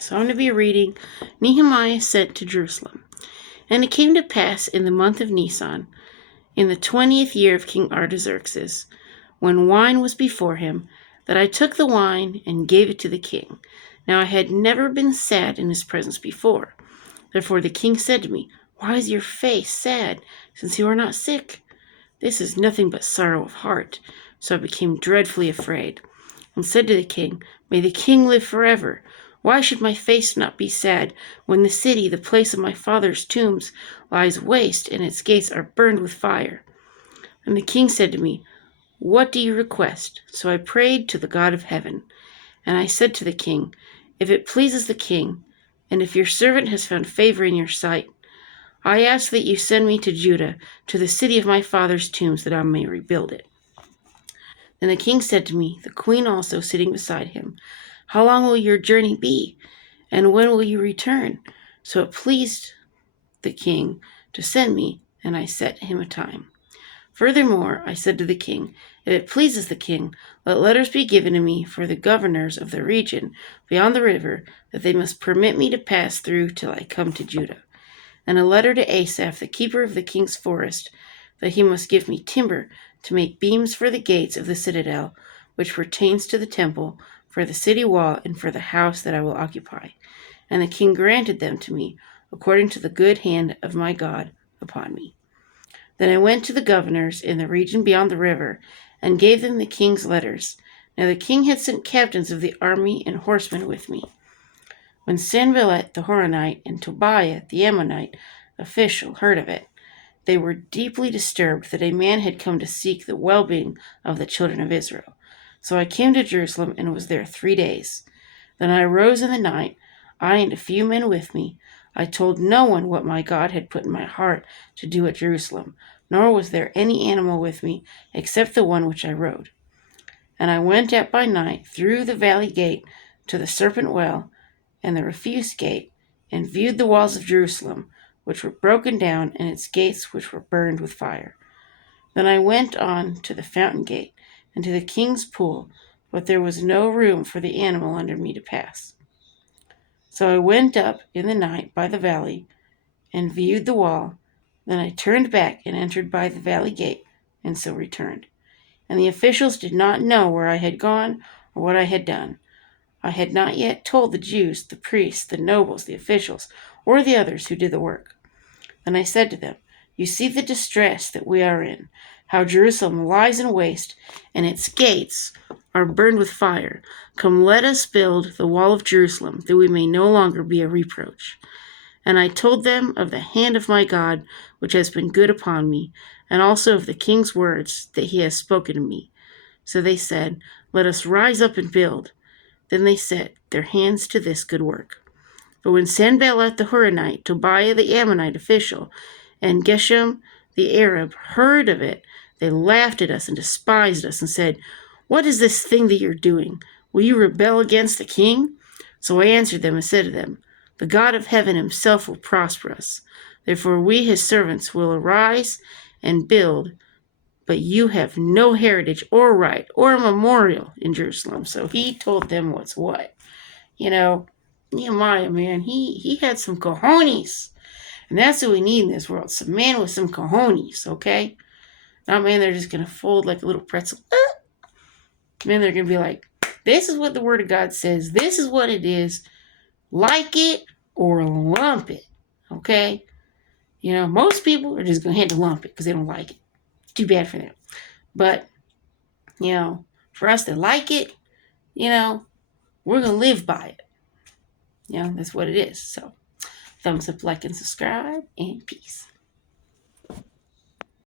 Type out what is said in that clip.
So I'm going to be reading Nehemiah sent to Jerusalem. And it came to pass in the month of Nisan, in the 20th year of King Artaxerxes, when wine was before him, that I took the wine and gave it to the king. Now I had never been sad in his presence before. Therefore the king said to me, Why is your face sad, since you are not sick? This is nothing but sorrow of heart. So I became dreadfully afraid, and said to the king, May the king live forever. Why should my face not be sad, when the city, the place of my father's tombs, lies waste, and its gates are burned with fire? And the king said to me, What do you request? So I prayed to the God of heaven. And I said to the king, If it pleases the king, and if your servant has found favor in your sight, I ask that you send me to Judah, to the city of my father's tombs, that I may rebuild it. Then the king said to me, the queen also sitting beside him, How long will your journey be, and when will you return? So it pleased the king to send me, and I set him a time. Furthermore, I said to the king, If it pleases the king, let letters be given to me for the governors of the region beyond the river, that they must permit me to pass through till I come to Judah. And a letter to Asaph, the keeper of the king's forest, that he must give me timber to make beams for the gates of the citadel, which pertains to the temple, for the city wall, and for the house that I will occupy. And the king granted them to me, according to the good hand of my God upon me. Then I went to the governors in the region beyond the river, and gave them the king's letters. Now the king had sent captains of the army and horsemen with me. When Sanballat the Horonite and Tobiah the Ammonite official heard of it, they were deeply disturbed that a man had come to seek the well-being of the children of Israel. So I came to Jerusalem and was there 3 days. Then I arose in the night, I and a few men with me. I told no one what my God had put in my heart to do at Jerusalem, nor was there any animal with me except the one which I rode. And I went out by night through the valley gate to the serpent well and the refuse gate, and viewed the walls of Jerusalem, which were broken down, and its gates which were burned with fire. Then I went on to the fountain gate and to the king's pool, but there was no room for the animal under me to pass. So I went up in the night by the valley and viewed the wall. Then I turned back and entered by the valley gate, and so returned. And the officials did not know where I had gone or what I had done. I had not yet told the Jews, the priests, the nobles, the officials, or the others who did the work. Then I said to them, You see the distress that we are in, how Jerusalem lies in waste, and its gates are burned with fire. Come, let us build the wall of Jerusalem, that we may no longer be a reproach. And I told them of the hand of my God, which has been good upon me, and also of the king's words that he has spoken to me. So they said, Let us rise up and build. Then they set their hands to this good work. But when Sanballat the Horonite, Tobiah the Ammonite official, and Geshem the Arab heard of it, they laughed at us and despised us and said, What is this thing that you're doing? Will you rebel against the king? So I answered them and said to them, The God of heaven himself will prosper us. Therefore we, his servants, will arise and build, but you have no heritage or right or memorial in Jerusalem. So he told them what's what. Nehemiah, man, he had some cojones. And that's what we need in this world. Some man with some cojones, okay? Not man, they're just going to fold like a little pretzel. Man, they're going to be like, this is what the word of God says. This is what it is. Like it or lump it, okay? Most people are just going to have to lump it because they don't like it. Too bad for them. But, for us to like it, we're going to live by it. That's what it is. So, thumbs up, like, and subscribe, and peace.